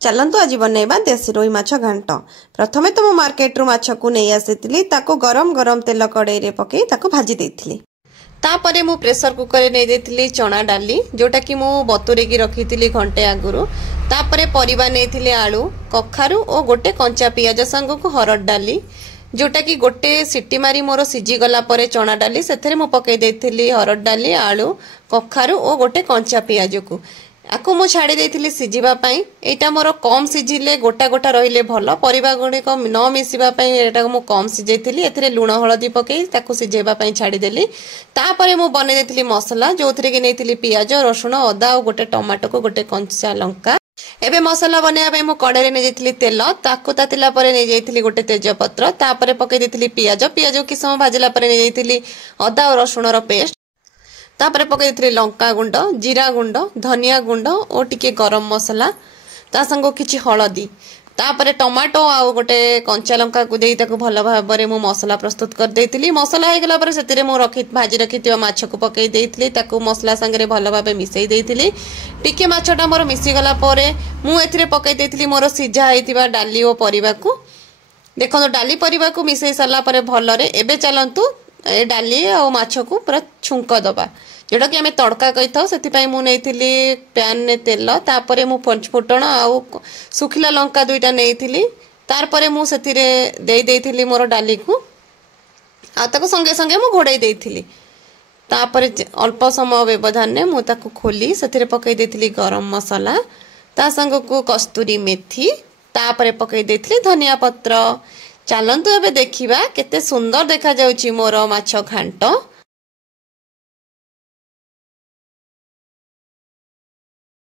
चलतु आज बनैबा देसी रोई माछ घांट। प्रथमे तो मु मार्केट रु माछ को नहीं आसीतिली, ताको गरम गरम तेल कड़ाई रे पकई ताको भाजी देथिली। तापरे मु प्रेशर कुकर रे नहीं देथिली चना डाली, जोटा कि मु बतुरे की रखीतिली घंटे आगुरु। तापरे परिबा नेथिली आलू, कखारु और गोटे कंचा पियाज संग को हरड डाली, जोटा कि गोटे सिटी मारी मोर सिझी गला परे चना डाली सेथरे मु पकई देथिली हरड डाली, आलू, कखारु और गोटे कंचा पियाज को आकु मु छाड़ी देथिली सिझिबा पई। एटा मोर कम सिझिले गोटा गोटा रहिले भलो, परिबा गुडी को न मिसिबा पई एटा मु कम सिझैथिली। एथिरे लूण हळदी पकई ताकु सिझेबा पई छाड़ी देली। तापरे मु बने देथिली मसला, जोथरे कि नेथिली पियाज, रसुण, अदा और गोटे टमाटो को गोटे कंचा लंका। एबे मसला बनेबा पई मु कड़ाई रे नै जेथिली तेल, ताकु तातिला परे नै जेथिली गोटे तेजपत्र, तापरे पकई देथिली पियाज। पियाज कि समय भाजिला परे नै जेथिली अदा और रसुण रो पेस्ट। तापरे पकई देथिली लंका गुंड, जीरा गुंड, धनिया गुंड और टिके गरम मसला, ता संग किछि हळदी। तापरे टमाटो आ गोटे कंचा लंका को देई ताको भलो भाबरे मु मसला प्रस्तुत कर देथिली। मसला हे गेला परे सेतिरे मु भाजी रखिथिबा माछ को पकई देथिली, ताको मसला संगे भलो भाबे मिसई देथिली। टिके माछटा मोर मिसी गला परे मु एथिरे पकई देथिली मोर सिझा हेतिबा डाली ओ परिबा को। देखो डाली परिबा को मिसई सरला परे भलो रे एबे चलंतु ए डाली और माछ को पूरा छुंक दबा, जोटा कि आम तड़का कही था। से मुझे नहीं पैन ने तेल, तापर मु पंचफुटण आउ सुखिला लंका दुईटा नहीं, तार मुझे दे मोर डाली को आको संगे संगे मु घोड़ाई देथिली। तापर अल्प समय व्यवधान ने मुझे खोली से पकई देथिली गरम मसला, ता संग को कस्तूरी मेथी, तापर पकई देथिली धनिया पत्र। चलंतु एबे देखिबा केते सुंदर देखा जाउची मोर माछ घांट।